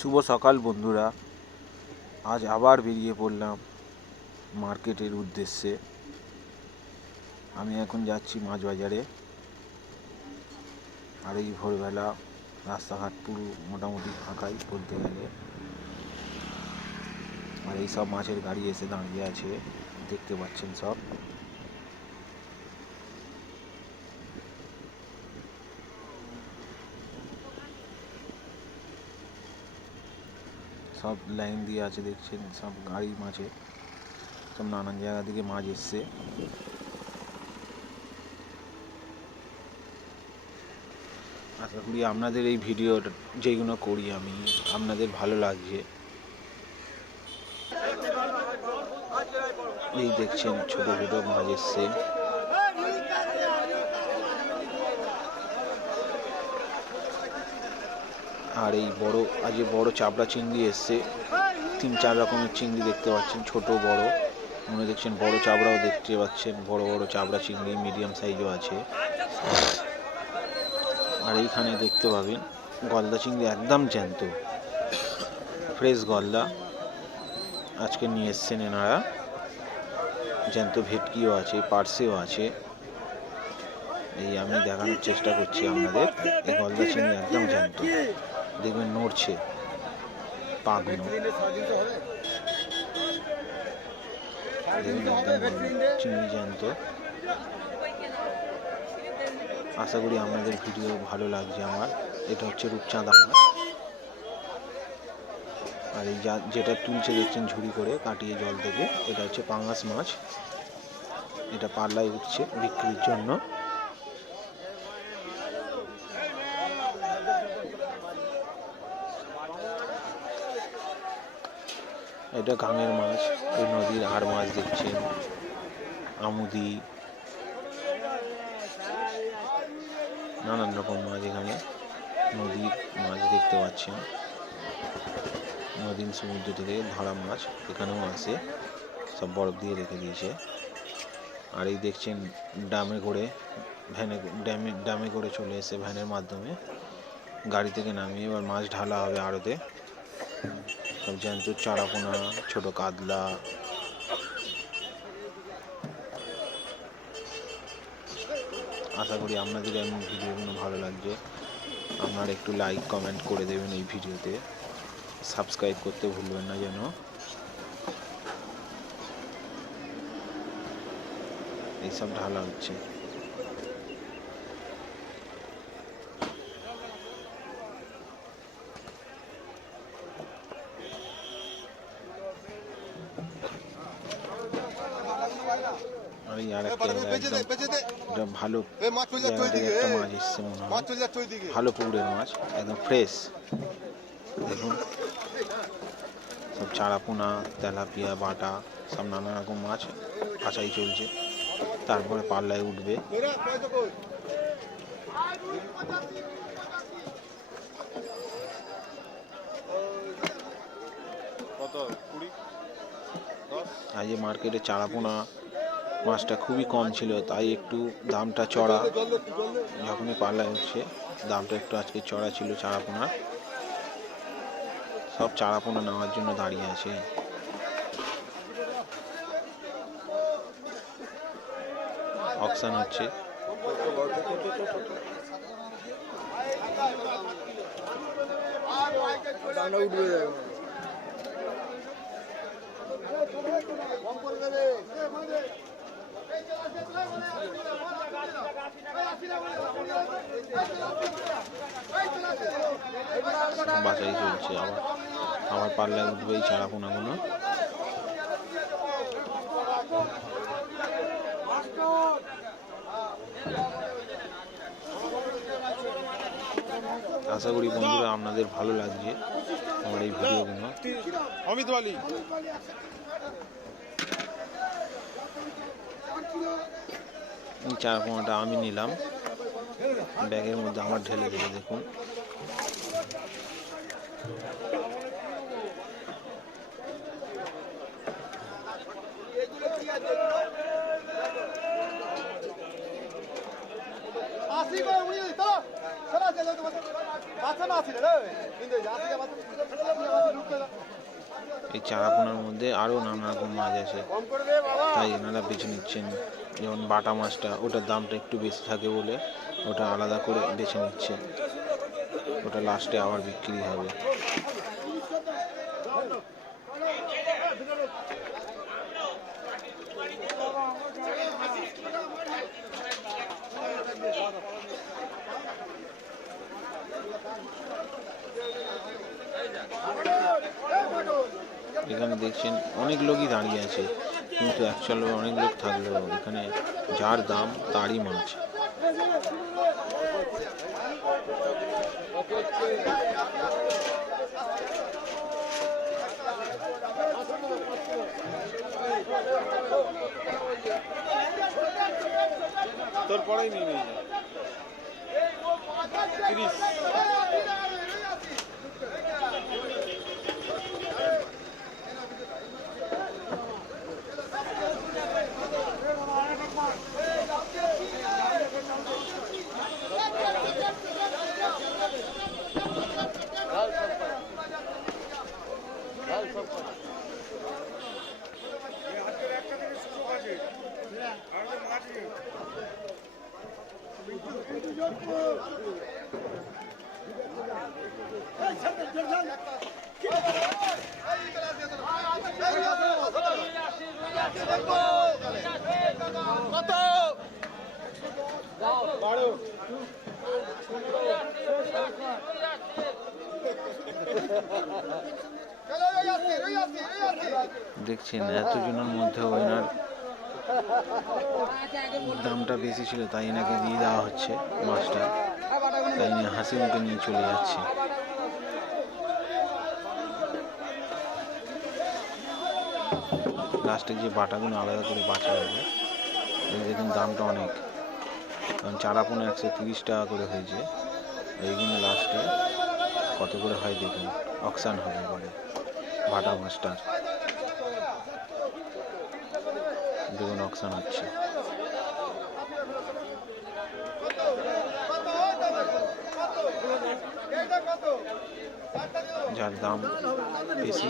শুভ সকাল বন্ধুরা, আজ আবার বেরিয়ে পড়লাম মার্কেটের উদ্দেশ্যে। আমি এখন যাচ্ছি মাছ বাজারে। আর এই ভোরবেলা রাস্তাঘাট পুরো মোটামুটি ফাঁকাই বলতে গেলে। আর এই সব মাছের গাড়ি এসে দাঁড়িয়ে আছে, দেখতে পাচ্ছেন সব। সব লাইন দিয়ে আছে, দেখছেন সব গাড়ি মাছে, সব নানান জায়গা থেকে মাছ এসছে। আশা করি আপনাদের এই ভিডিও যেগুলো করি আমি, আপনাদের ভালো লাগছে। এই দেখছেন ছোট ছোট মাছ এসছে। আর এই বড় চাপড়া চিংড়ি এসছে। 3-4 রকমের চিংড়ি দেখতে পাচ্ছেন, ছোট বড়। মনে দেখছেন বড় চাপড়াও দেখতে পাচ্ছেন, বড় বড় চাপড়া চিংড়ি, মিডিয়াম সাইজও আছে। আর এইখানে দেখতে পাবেন গলদা চিংড়ি, একদম জ্যান্ত ফ্রেশ গলদা আজকে নিয়ে এসছেন এনারা। জ্যান্ত ভেটকিও আছে, পার্সেও আছে। এই আমি দেখানোর চেষ্টা করছি আপনাদের। এই গলদা চিংড়ি একদম জ্যান্ত, দেখবেন নড়ছে পাগুলো, দেখবেন একদম চিংড়ি জ্যান্ত। আশা করি আপনাদের ভিডিও ভালো লাগছে আমার। এটা হচ্ছে রূপচাঁদা মাছ। আর এই যেটা তুলছে দেখছেন ঝুড়ি করে কাটিয়ে জল থেকে, এটা হচ্ছে পাঙাশ মাছ। এটা পাল্লায় উঠছে বিক্রির জন্য। এটা গাঙের মাছ, এই নদীর আর মাছ দেখছেন, আমুদি, নানান রকম মাছ এখানে নদীর মাছ দেখতে পাচ্ছেন। নদীর সমুদ্র থেকে ধরা মাছ এখানেও আসে, সব বরফ দিয়ে রেখে দিয়েছে। আর এই দেখছেন ড্রামে করে ড্যামে করে চলে এসে ভ্যানের মাধ্যমে গাড়ি থেকে নামিয়ে এবার মাছ ঢালা হবে আড়তে। সব জ্যান্ত চারাপোনা, ছোট কাতলা। আশা করি আপনাদের এমন ভিডিওগুলো ভালো লাগছে। আপনারা একটু লাইক কমেন্ট করে দেবেন এই ভিডিওতে, সাবস্ক্রাইব করতে ভুলবেন না যেন। এইসব ঢালা হচ্ছে। আর একটা ভালো জায়গা থেকে একটা মাছ এসছে মনে হয়, ভালো পুকুরের মাছ, একদম ফ্রেশ। দেখুন সব চারাপোনা, তেলাপিয়া, বাটা, সব নানা রকম মাছ বাছাই চলছে। তারপরে পাল্লায় উঠবে। আজ মার্কেটে চারাপোনা মাছটা খুবই কম ছিল, তাই একটু দামটা চড়া। যখনই পাল্লায় উঠছে দামটা একটু আজকে চড়া ছিল চারাপোনা। সব চারাপোনা নেওয়ার জন্য দাঁড়িয়ে আছে। অকশন হচ্ছে। বাছাই চলছে, আবার পাল্লায় উঠবে এই চারাপোনাগুলো। আশা করি বন্ধুরা আপনাদের ভালো লাগছে আমার এই ভিডিওগুলো। এই চারাপোনাটা আমি নিলাম, ব্যাগের মধ্যে আমার ঢেলে দেবে। দেখুন এই চারাপোনার মধ্যে আরও নানা রকম মাছ আছে, তাই এনারা বেছে নিচ্ছেন। যেমন বাটা মাছটা, ওটার দামটা একটু বেশি থাকে বলে ওটা আলাদা করে বেছে নিচ্ছে, ওটা লাস্টে আবার বিক্রি হবে। এখানে দেখছেন অনেক লোকই দাঁড়িয়ে আছে, কিন্তু অ্যাকচুয়ালি অনেক লোক থাকলেও এখানে যার দাম তারই মাছ। তোর পরেই নিয়ে নিয়ে যা 30। দেখছেন এতজনের মধ্যেও এনার দামটা বেশি ছিল, তাই এনাকে দিয়ে দেওয়া হচ্ছে মাছটা, তাই নিয়ে হাসি মুখে নিয়ে চলে যাচ্ছে। লাস্টে যে বাটাগুলো আলাদা করে বাছা হবে, দেখুন দামটা অনেক, কারণ চারাপোনা 130 টাকা করে হয়েছে। এইগুলো লাস্টে কত করে হয় দেখুন, অকশান হবে পরে বাটা মাছটার, দেখুন অকশান হচ্ছে। যার দাম বেশি